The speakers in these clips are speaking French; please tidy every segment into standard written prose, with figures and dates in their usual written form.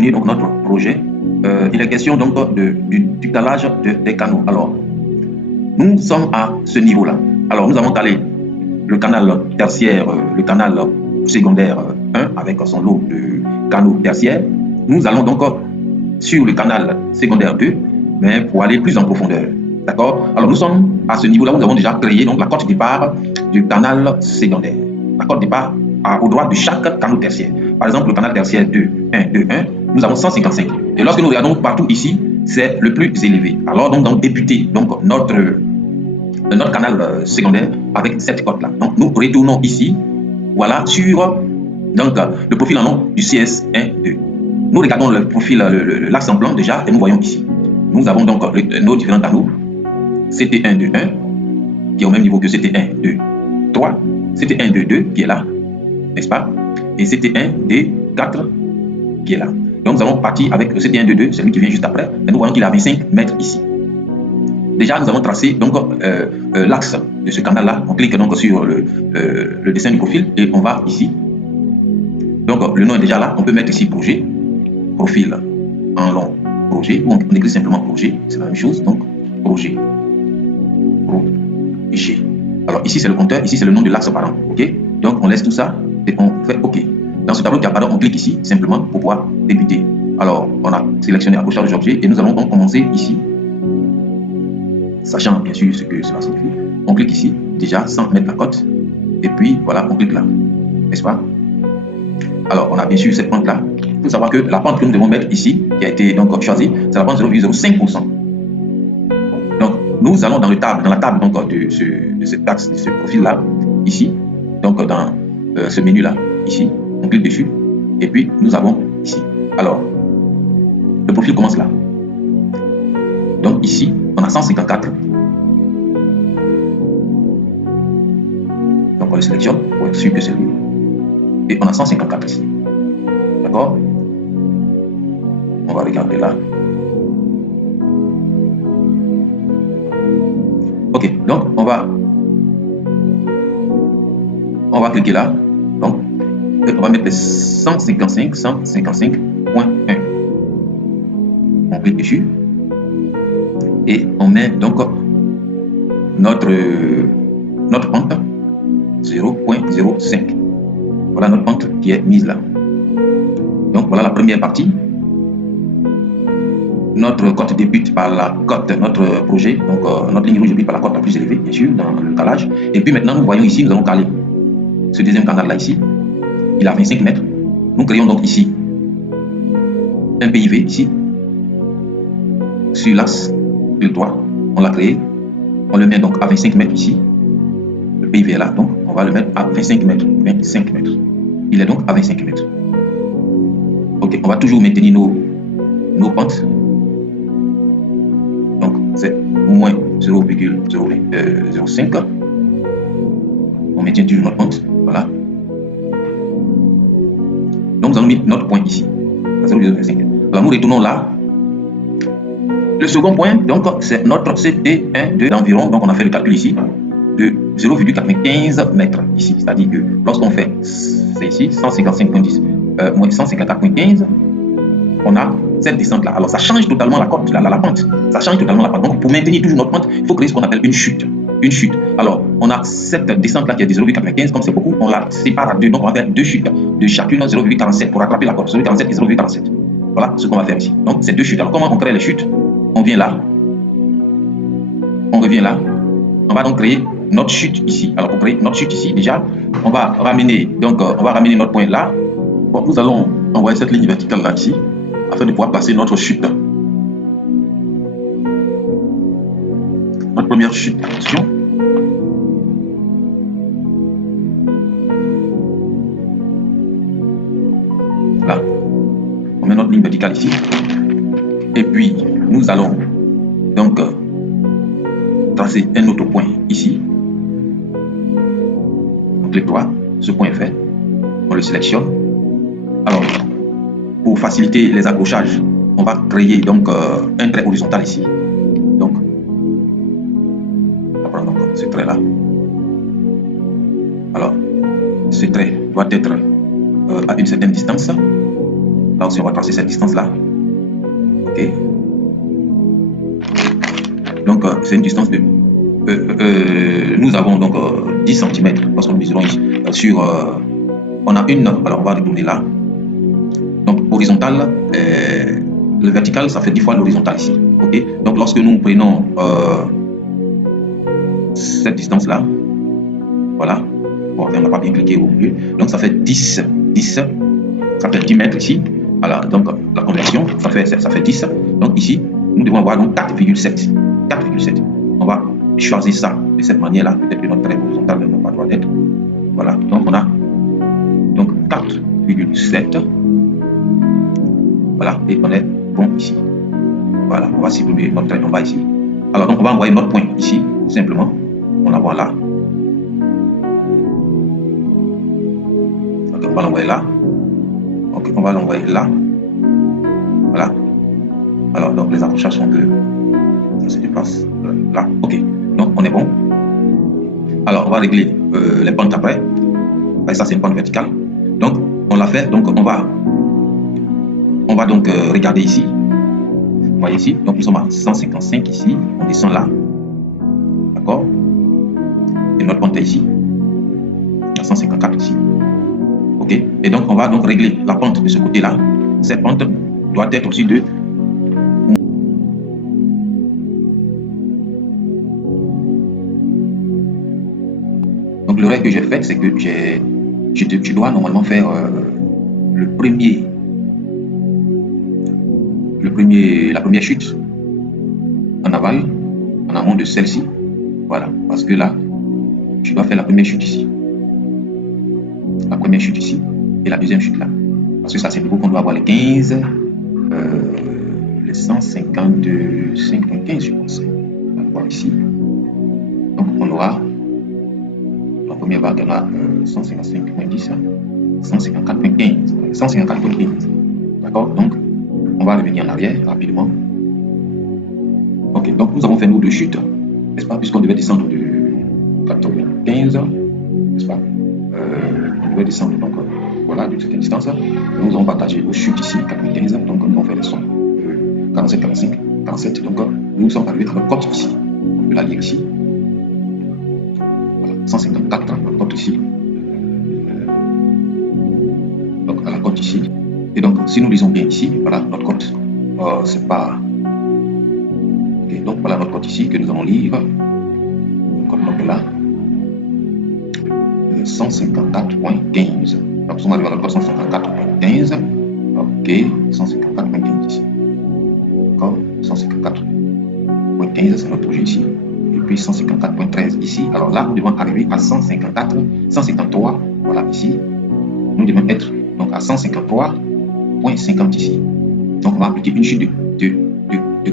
continuer donc notre projet. Il est question donc du calage des canaux. Alors, nous sommes à ce niveau-là. Alors, nous avons calé le canal tertiaire, le canal secondaire 1 avec son lot de canaux tertiaires. Nous allons donc sur le canal secondaire 2, mais pour aller plus en profondeur. D'accord? Alors, nous sommes à ce niveau-là où nous avons déjà créé donc, la cote départ du canal secondaire. La cote départ au droit de chaque canal tertiaire. Par exemple, le canal tertiaire 2, 1, 2, 1, nous avons 155. Et lorsque nous regardons partout ici, c'est le plus élevé. Alors, donc, débuter donc, notre canal secondaire avec cette cote-là. Donc, nous retournons ici, voilà, sur donc, le profil en nom du CS1-2. Nous regardons le profil, l'axe en blanc déjà, et nous voyons ici. Nous avons donc nos différents canaux. CT1, 2, 1, qui est au même niveau que CT1, 2, 3. CT1, 2, 2, qui est là, n'est-ce pas? Et CT1, D, 4, qui est là. Donc, nous allons partir avec le CT1, 2, 2, celui qui vient juste après, et nous voyons qu'il a 25 mètres ici. Déjà, nous avons tracé donc l'axe de ce canal-là. On clique donc sur le dessin du profil et on va ici. Donc, le nom est déjà là. On peut mettre ici projet, profil en long, projet, ou on écrit simplement projet. C'est la même chose. Donc, projet. Projet. Alors, ici, c'est le compteur. Ici, c'est le nom de l'axe parent. OK? Donc, on laisse tout ça et on fait OK. Dans ce tableau qui apparaît, on clique ici simplement pour pouvoir débuter. Alors, on a sélectionné accrochage des objets et nous allons donc commencer ici. Sachant bien sûr ce que cela signifie, on clique ici, déjà sans mettre la cote, et puis voilà, on clique là, n'est-ce pas? Alors, on a bien sûr cette pente-là. Il faut savoir que la pente que nous devons mettre ici, qui a été donc choisie, c'est la pente 0,05%. Donc, nous allons dans la table donc, de cet axe, de ce profil-là, ici, donc dans ce menu-là, ici, on clique dessus, et puis nous avons ici. Alors, le profil commence là. Donc ici, on a 154. Donc on le sélectionne pour être sûr que c'est lui. Et on a 154 ici. D'accord? On va regarder là. Ok, donc on va cliquer là. Donc, on va mettre les 155.1. On clique dessus. Et on met donc notre pente 0,05. Voilà notre pente qui est mise là. Donc voilà la première partie. Notre cote débute par la cote, notre projet, donc notre ligne rouge débute par la cote la plus élevée, bien sûr, dans le calage. Et puis maintenant, nous voyons ici, nous allons caler ce deuxième canal là ici. Il a 25 mètres. Nous créons donc ici un PIV ici sur l'axe le toit, on l'a créé, on le met donc à 25 mètres ici. Le PIV est là, donc on va le mettre à 25 mètres. 25 mètres. Il est donc à 25 mètres. Ok, on va toujours maintenir nos pentes. Donc c'est moins 0,05. On maintient toujours notre pente. Voilà. Donc nous allons mettre notre point ici, à 0,05. Alors nous retournons là. Le second point, donc, c'est notre CT1 d'environ, donc on a fait le calcul ici, de 0,95 mètres ici. C'est-à-dire que lorsqu'on fait, c'est ici, 155.10 moins 154.15, on a cette descente-là. Alors ça change totalement la cote, la pente. Ça change totalement la pente. Donc pour maintenir toujours notre pente, il faut créer ce qu'on appelle une chute. Une chute. Alors on a cette descente-là qui est de 0,95, comme c'est beaucoup, on la sépare à deux. Donc on va faire deux chutes de chacune 0,47 pour rattraper la cote, 0,47 et 0,47. Voilà ce qu'on va faire ici. Donc c'est deux chutes. Alors comment on crée les chutes? On vient là, on revient là, on va donc créer notre chute ici. Alors pour créer notre chute ici, déjà, on va ramener notre point là. Bon, nous allons envoyer cette ligne verticale là ici, afin de pouvoir placer notre chute. Notre première chute, attention. Là, on met notre ligne verticale ici. Et puis, nous allons donc tracer un autre point ici. On clique droit, ce point est fait. On le sélectionne. Alors, pour faciliter les accrochages, on va créer donc un trait horizontal ici. Donc, on va prendre donc ce trait là. Alors, ce trait doit être à une certaine distance. Là aussi, on va tracer cette distance-là. Ok. Donc, c'est une distance de... nous avons donc 10 cm parce que nous mesurons ici sur... on a une, alors on va retourner là. Donc, horizontal, le vertical, ça fait 10 fois l'horizontal ici. Ok. Donc, lorsque nous prenons cette distance-là, voilà. Bon, on n'a pas bien cliqué au milieu. Donc, ça fait 10, ça fait 10 mètres ici. Voilà, donc la conversion, ça fait 10. Donc ici, nous devons avoir donc 4,7. 4,7. On va choisir ça de cette manière-là. Peut-être que notre trait horizontal n'a pas droit d'être. Voilà, donc on a donc 4,7. Voilà, et on est bon ici. Voilà, on va supprimer notre trait en bas ici. Alors donc on va envoyer notre point ici, simplement. On l'envoie là. Donc on va l'envoyer là. Ok, on va l'envoyer là. Voilà. Alors donc les accrochages sont que ça se déplace là. Ok, donc on est bon. Alors on va régler les pentes après. Et ça c'est une pente verticale. Donc on l'a fait. Donc on va donc regarder ici. Vous voyez ici. Donc nous sommes à 155 ici. On descend là. D'accord. Et notre pente est ici. À 154 ici. Ok. Et donc on va donc régler la pente de ce côté-là. Cette pente doit être aussi de... Donc le règle que j'ai fait, c'est que je dois normalement faire la première chute en aval, en amont de celle-ci. Voilà, parce que là, je dois faire la première chute ici. La première chute ici et la deuxième chute là. Parce que ça, c'est le niveau qu'on doit avoir les 15, les 155.15, je pense. On va voir ici. Donc, on aura la première vague, on a 155.10, 154.15, 154.15. D'accord? Donc, on va revenir en arrière rapidement. Ok, donc nous avons fait nos deux chutes, n'est-ce pas? Puisqu'on devait descendre de 95, n'est-ce pas? On devait descendre donc voilà d'une certaine distance. Nous avons partagé aux chutes ici, 95, donc nous avons fait les sons 47, 45, 47. Donc nous sommes arrivés à notre côte ici. On peut la lire ici. Voilà, 154, notre côte ici. Donc à la côte ici. Et donc si nous lisons bien ici, voilà notre côte. C'est pas. Ok, donc voilà notre côte ici que nous allons lire. Donc là. 154.15. Donc, nous sommes arrivés à la côte 154.15. Ok, 154.15 ici. D'accord, 154.15, c'est notre projet ici. Et puis 154.13 ici. Alors là, nous devons arriver à 154, 153. Voilà, ici. Nous devons être donc à 153.50 ici. Donc, on va appliquer une chute de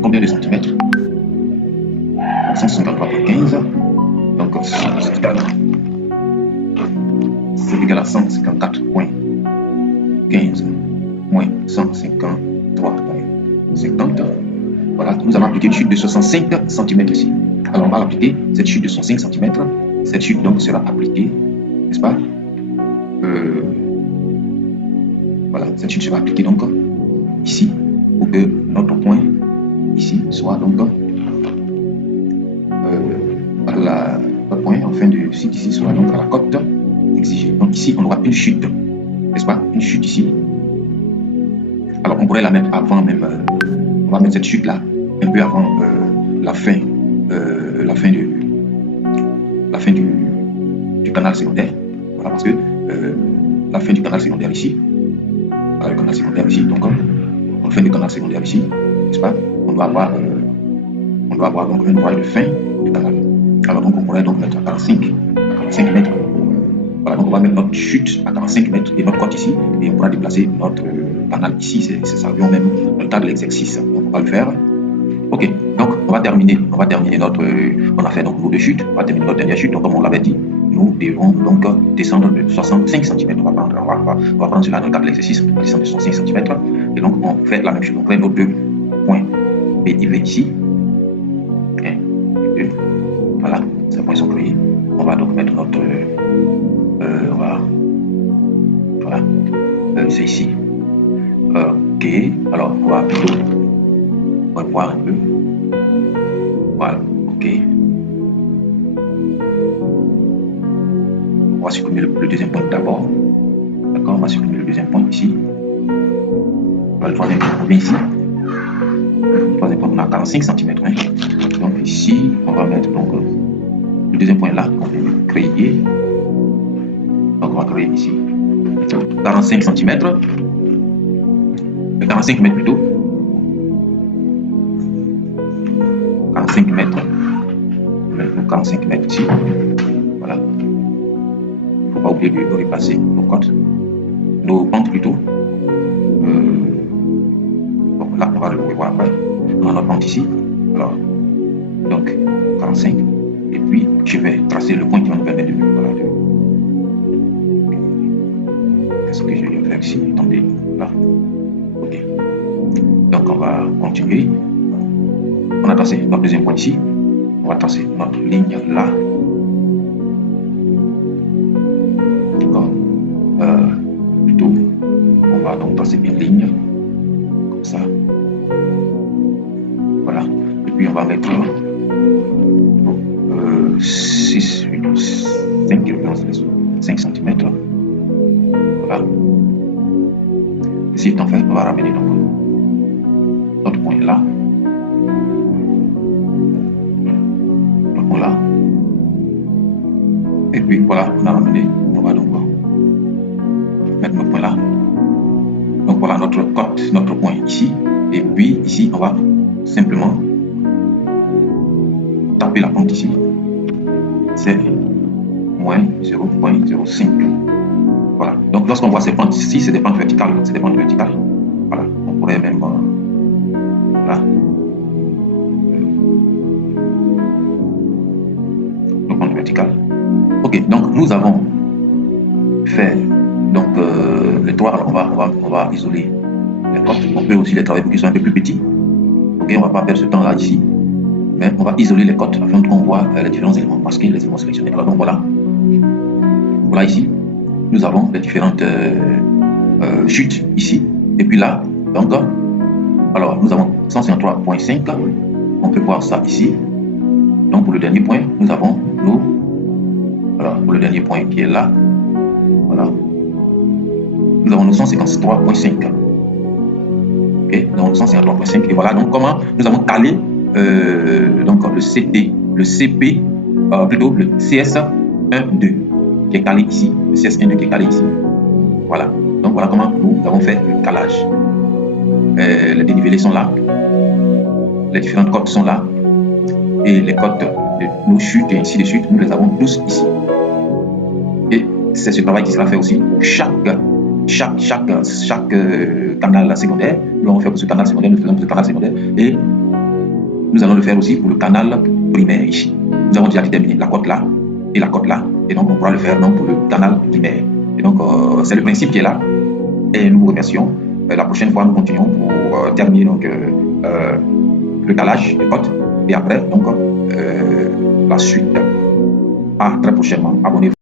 combien de centimètres? 153.15. Donc, c'est égal à 154.15 moins 153.50. Voilà, nous allons appliquer une chute de 65 cm ici. Alors on va appliquer cette chute de 65 cm. Cette chute donc sera appliquée, n'est-ce pas? Voilà, cette chute sera appliquée donc ici pour que notre point ici soit donc notre point en fin de site ici soit donc à la côte exigée. Donc ici on aura une chute, n'est-ce pas? Une chute ici. Alors on pourrait la mettre avant même, on va mettre cette chute là un peu avant la fin du canal secondaire. Voilà, parce que la fin du canal secondaire ici, voilà le canal secondaire ici, donc en fin du canal secondaire ici, n'est-ce pas? On doit avoir donc un endroit de fin du canal. Alors donc on pourrait donc mettre à 45 mètres. Voilà, donc on va mettre notre chute à 45 mètres et notre côte ici, et on pourra déplacer notre canal ici. C'est ça, même dans le cadre de l'exercice. Donc on va le faire. Ok, donc on va terminer notre. On a fait donc nos deux chutes, on va terminer notre dernière chute. Donc comme on l'avait dit, nous devons donc descendre de 65 cm. On va prendre cela dans le cadre de l'exercice, on va descendre de 65 cm. Et donc on fait la même chose. On prend nos deux points B et V ici. 1 et 2. Voilà, ces points sont créés. On va donc mettre notre. Voilà, c'est ici. OK. Alors, on va plutôt revoir un peu. Voilà. OK. On va supprimer le deuxième point d'abord. D'accord, on va supprimer le deuxième point ici. Voilà, le troisième point, on revient ici. Le troisième point, on a 45 cm. Hein. Donc ici, on va mettre donc, le deuxième point là, qu'on veut créer. Donc on va créer ici 45 cm. 45 mètres plutôt. 45 mètres. 45 mètres ici. Voilà. Il ne faut pas oublier de repasser nos côtes. Nos pentes plutôt. Bon, là, on va le revoir après. On a notre pente ici. Alors, donc 45. Et puis, je vais tracer le point qui va nous permettre de. Voilà, qu'est-ce que je vais faire ici? Attendez, là. Ok. Donc, on va continuer. On a tracé notre deuxième point ici. On va tracer notre ligne là. D'accord. Plutôt, on va donc tracer une ligne comme ça. Voilà. Et puis, on va mettre 6, 5 cm. Voilà. Ici étant fait, on va ramener donc notre point là. Notre point là. Et puis voilà, on a ramené. On va donc mettre notre point là. Donc voilà notre cote, notre point ici. Et puis ici, on va simplement taper la pente ici. C'est moins 0,05. Voilà. Donc lorsqu'on voit ces pentes ici, c'est des pentes verticales. C'est des pentes verticales. Voilà. On pourrait même là. Donc pente verticale. Ok. Donc nous avons fait donc les trois. Alors on va isoler les côtes. On peut aussi les travailler pour qu'ils soient un peu plus petits. Ok. On va pas perdre ce temps là ici. Mais on va isoler les côtes afin qu'on voit les différents éléments masqués, les éléments sélectionnés. Alors donc voilà. Voilà ici. Nous avons les différentes chutes ici. Et puis là, donc, alors nous avons 153,5. On peut voir ça ici. Donc pour le dernier point, nous avons nos. Alors pour le dernier point qui est là, voilà. Nous avons nos 153,5. Ok, donc 153,5. Et voilà donc comment nous avons calé donc le CP, plutôt le CS12 qui est calé ici, le CS12 qui est calé ici. Voilà. Donc voilà comment nous avons fait le calage. Les dénivelés sont là, les différentes côtes sont là, et les côtes de nos chutes et ainsi de suite, nous les avons tous ici. Et c'est ce travail qui sera fait aussi pour chaque canal secondaire. Nous l'avons fait pour ce canal secondaire, nous faisons pour ce canal secondaire, et nous allons le faire aussi pour le canal primaire ici. Nous avons déjà déterminé la côte là et la côte là, et donc on pourra le faire donc pour le canal primaire. Et donc c'est le principe qui est là, et nous vous remercions. La prochaine fois, nous continuons pour terminer donc le calage des côtes, et après donc la suite. À très prochainement. Abonnez-vous.